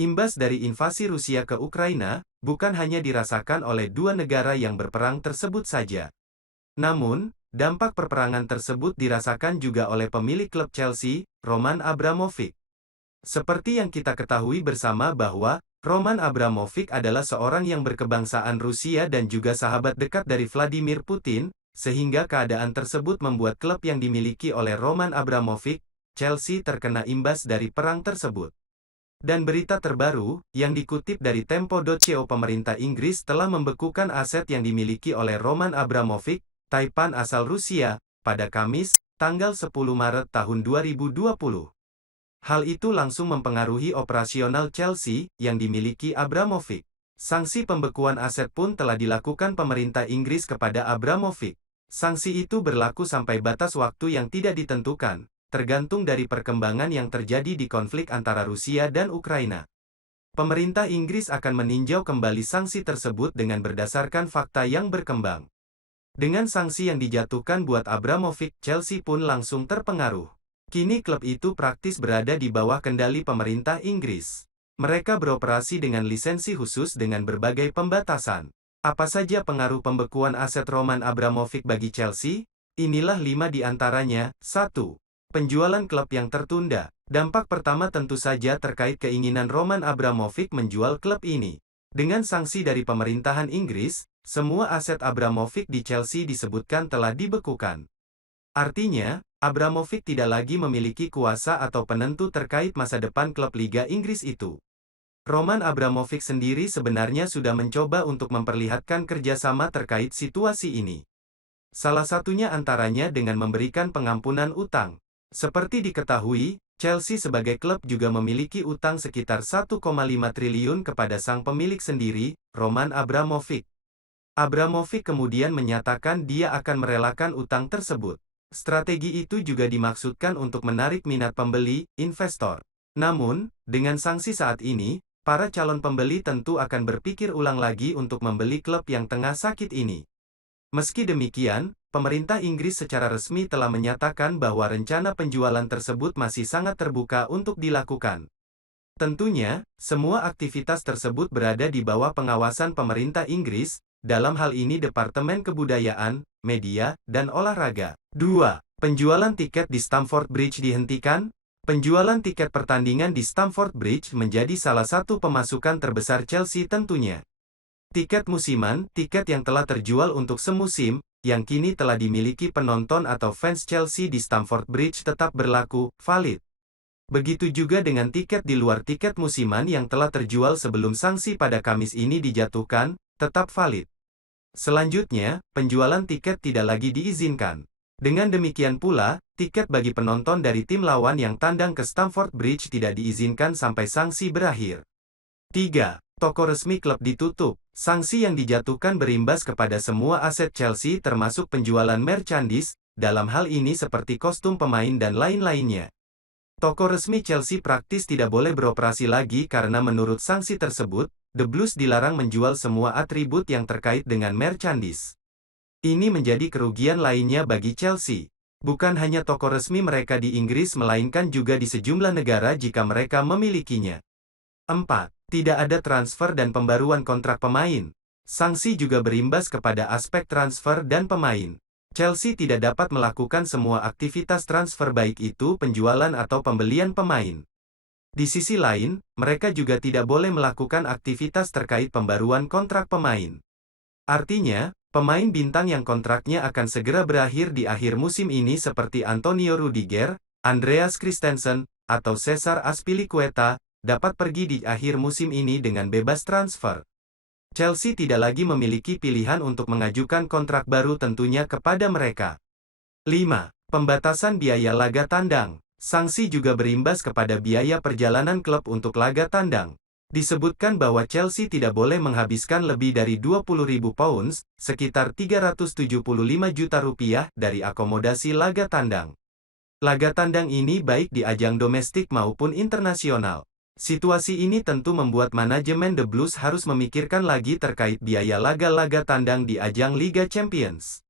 Imbas dari invasi Rusia ke Ukraina, bukan hanya dirasakan oleh dua negara yang berperang tersebut saja. Namun, dampak perperangan tersebut dirasakan juga oleh pemilik klub Chelsea, Roman Abramovich. Seperti yang kita ketahui bersama bahwa, Roman Abramovich adalah seorang yang berkebangsaan Rusia dan juga sahabat dekat dari Vladimir Putin, sehingga keadaan tersebut membuat klub yang dimiliki oleh Roman Abramovich, Chelsea terkena imbas dari perang tersebut. Dan berita terbaru, yang dikutip dari Tempo.co, pemerintah Inggris telah membekukan aset yang dimiliki oleh Roman Abramovich, Taipan asal Rusia, pada Kamis, tanggal 10 Maret tahun 2020. Hal itu langsung mempengaruhi operasional Chelsea, yang dimiliki Abramovich. Sanksi pembekuan aset pun telah dilakukan pemerintah Inggris kepada Abramovich. Sanksi itu berlaku sampai batas waktu yang tidak ditentukan, tergantung dari perkembangan yang terjadi di konflik antara Rusia dan Ukraina. Pemerintah Inggris akan meninjau kembali sanksi tersebut dengan berdasarkan fakta yang berkembang. Dengan sanksi yang dijatuhkan buat Abramovich, Chelsea pun langsung terpengaruh. Kini klub itu praktis berada di bawah kendali pemerintah Inggris. Mereka beroperasi dengan lisensi khusus dengan berbagai pembatasan. Apa saja pengaruh pembekuan aset Roman Abramovich bagi Chelsea? Inilah 5 di antaranya. 1. Penjualan klub yang tertunda. Dampak pertama tentu saja terkait keinginan Roman Abramovich menjual klub ini. Dengan sanksi dari pemerintahan Inggris, semua aset Abramovich di Chelsea disebutkan telah dibekukan. Artinya, Abramovich tidak lagi memiliki kuasa atau penentu terkait masa depan klub Liga Inggris itu. Roman Abramovich sendiri sebenarnya sudah mencoba untuk memperlihatkan kerjasama terkait situasi ini. Salah satunya antaranya dengan memberikan pengampunan utang. Seperti diketahui, Chelsea sebagai klub juga memiliki utang sekitar 1,5 triliun kepada sang pemilik sendiri, Roman Abramovich. Abramovich kemudian menyatakan dia akan merelakan utang tersebut. Strategi itu juga dimaksudkan untuk menarik minat pembeli, investor. Namun, dengan sanksi saat ini, para calon pembeli tentu akan berpikir ulang lagi untuk membeli klub yang tengah sakit ini. Meski demikian, pemerintah Inggris secara resmi telah menyatakan bahwa rencana penjualan tersebut masih sangat terbuka untuk dilakukan. Tentunya, semua aktivitas tersebut berada di bawah pengawasan pemerintah Inggris, dalam hal ini Departemen Kebudayaan, Media, dan Olahraga. 2. Penjualan tiket di Stamford Bridge dihentikan. Penjualan tiket pertandingan di Stamford Bridge menjadi salah satu pemasukan terbesar Chelsea tentunya. Tiket musiman, tiket yang telah terjual untuk semusim, yang kini telah dimiliki penonton atau fans Chelsea di Stamford Bridge tetap berlaku, valid. Begitu juga dengan tiket di luar tiket musiman yang telah terjual sebelum sanksi pada Kamis ini dijatuhkan, tetap valid. Selanjutnya, penjualan tiket tidak lagi diizinkan. Dengan demikian pula, tiket bagi penonton dari tim lawan yang tandang ke Stamford Bridge tidak diizinkan sampai sanksi berakhir. 3. Toko resmi klub ditutup. Sanksi yang dijatuhkan berimbas kepada semua aset Chelsea termasuk penjualan merchandise, dalam hal ini seperti kostum pemain dan lain-lainnya. Toko resmi Chelsea praktis tidak boleh beroperasi lagi karena menurut sanksi tersebut, The Blues dilarang menjual semua atribut yang terkait dengan merchandise. Ini menjadi kerugian lainnya bagi Chelsea. Bukan hanya toko resmi mereka di Inggris melainkan juga di sejumlah negara jika mereka memilikinya. 4. Tidak ada transfer dan pembaruan kontrak pemain. Sanksi juga berimbas kepada aspek transfer dan pemain. Chelsea tidak dapat melakukan semua aktivitas transfer baik itu penjualan atau pembelian pemain. Di sisi lain, mereka juga tidak boleh melakukan aktivitas terkait pembaruan kontrak pemain. Artinya, pemain bintang yang kontraknya akan segera berakhir di akhir musim ini seperti Antonio Rudiger, Andreas Christensen, atau Cesar Azpilicueta, dapat pergi di akhir musim ini dengan bebas transfer. Chelsea tidak lagi memiliki pilihan untuk mengajukan kontrak baru tentunya kepada mereka. 5. Pembatasan biaya laga tandang. Sanksi juga berimbas kepada biaya perjalanan klub untuk laga tandang. Disebutkan bahwa Chelsea tidak boleh menghabiskan lebih dari 20.000 pounds, sekitar 375 juta rupiah, dari akomodasi laga tandang. Laga tandang ini baik di ajang domestik maupun internasional. Situasi ini tentu membuat manajemen The Blues harus memikirkan lagi terkait biaya laga-laga tandang di ajang Liga Champions.